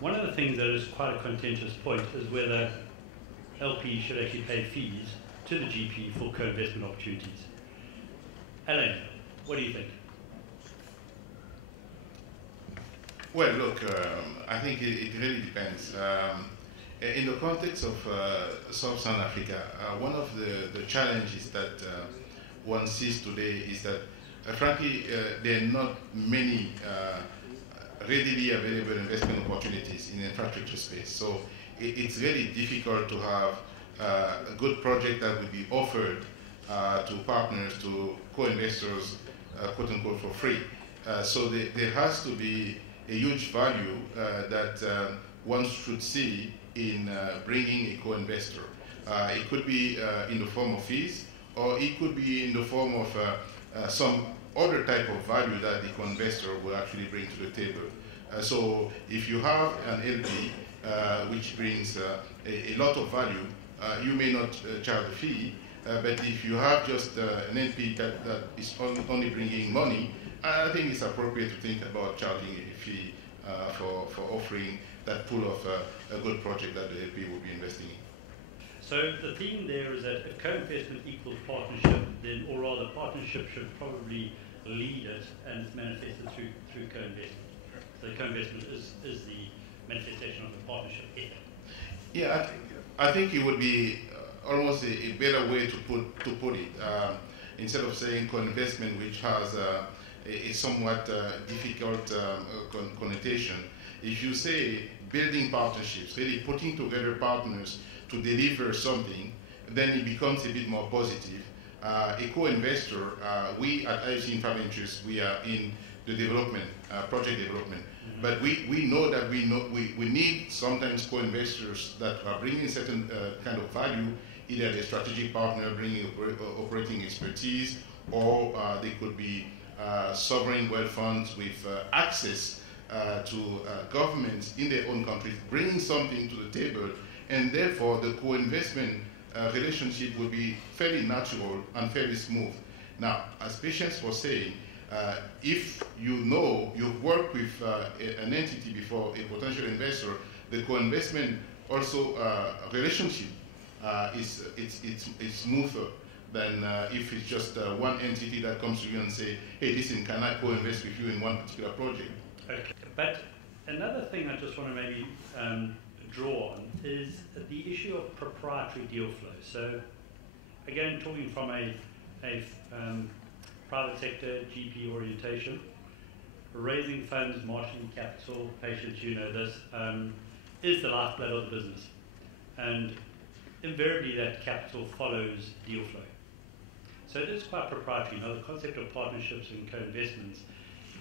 One of the things that is quite a contentious point is whether LPs should actually pay fees to the GP for co-investment opportunities. Alain, what do you think? Well, look, I think it really depends. In the context of Sub-Saharan Africa, one of the challenges that one sees today is that, frankly, there are not many readily available investment opportunities in the infrastructure space. So it's really difficult to have a good project that would be offered to partners, to co-investors, quote unquote, for free. So there has to be a huge value that one should see in bringing a co-investor. It could be in the form of fees, or it could be in the form of some other type of value that the co-investor will actually bring to the table. So if you have an LP which brings a lot of value, you may not charge a fee, but if you have just an LP that is only bringing money, I think it's appropriate to think about charging a fee for offering that pool of a good project that the LP will be investing in. So the theme there is that if co-investment equals partnership, then, or rather partnership should probably lead it and it's manifested through co-investment. So co-investment is the manifestation of the partnership ethic. Yeah, I think it would be almost a better way to put it. Instead of saying co-investment, which has a somewhat difficult connotation, if you say building partnerships, really putting together partners to deliver something, then it becomes a bit more positive. A co-investor, we at IFC InfraVentures, we are in the development, project development. Mm-hmm. But we know that we need sometimes co-investors that are bringing certain kind of value, either a strategic partner bringing operating expertise, or they could be sovereign wealth funds with access to governments in their own countries, bringing something to the table, and therefore the co-investment relationship would be fairly natural and fairly smooth. Now, as Patience was saying, if you know you've worked with an entity before, a potential investor, the co-investment also relationship is smoother than if it's just one entity that comes to you and say, hey, listen, can I co-invest with you in one particular project? Okay. But another thing I just want to maybe draw on is the issue of proprietary deal flow. So again, talking from a private sector GP orientation, raising funds, marshalling capital, Patience, you know this, is the lifeblood of the business. And invariably that capital follows deal flow. So it is quite proprietary. You know, the concept of partnerships and co-investments,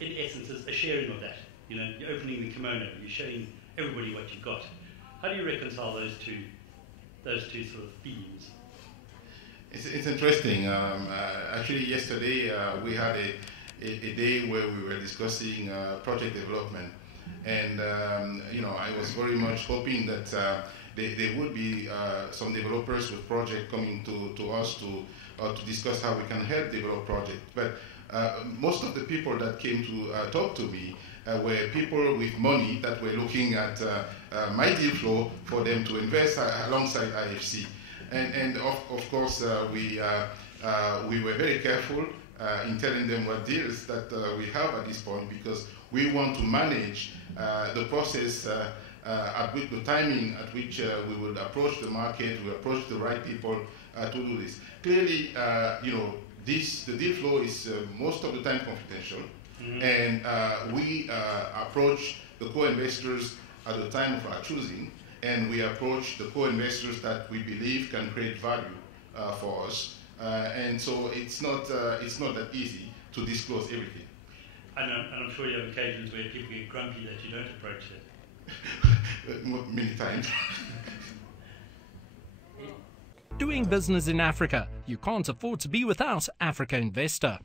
in essence, is a sharing of that. You know, you're opening the kimono, you're showing everybody what you've got. How do you reconcile those two sort of themes? It's interesting. Actually, yesterday we had a day where we were discussing project development, and you know, I was very much hoping that there would be some developers with project coming to us to discuss how we can help develop projects. But most of the people that came to talk to me were people with money that were looking at my deal flow for them to invest alongside IFC. And of course, we were very careful in telling them what deals that we have at this point, because we want to manage the process with the timing at which we would approach the market, we approach the right people to do this. Clearly, you know, the deal flow is most of the time confidential, mm-hmm. And we approach the co-investors at the time of our choosing, and we approach the co-investors that we believe can create value for us. And so it's not that easy to disclose everything. And I'm sure you have occasions where people get grumpy that you don't approach it. Many times. Doing business in Africa, you can't afford to be without Africa Investor.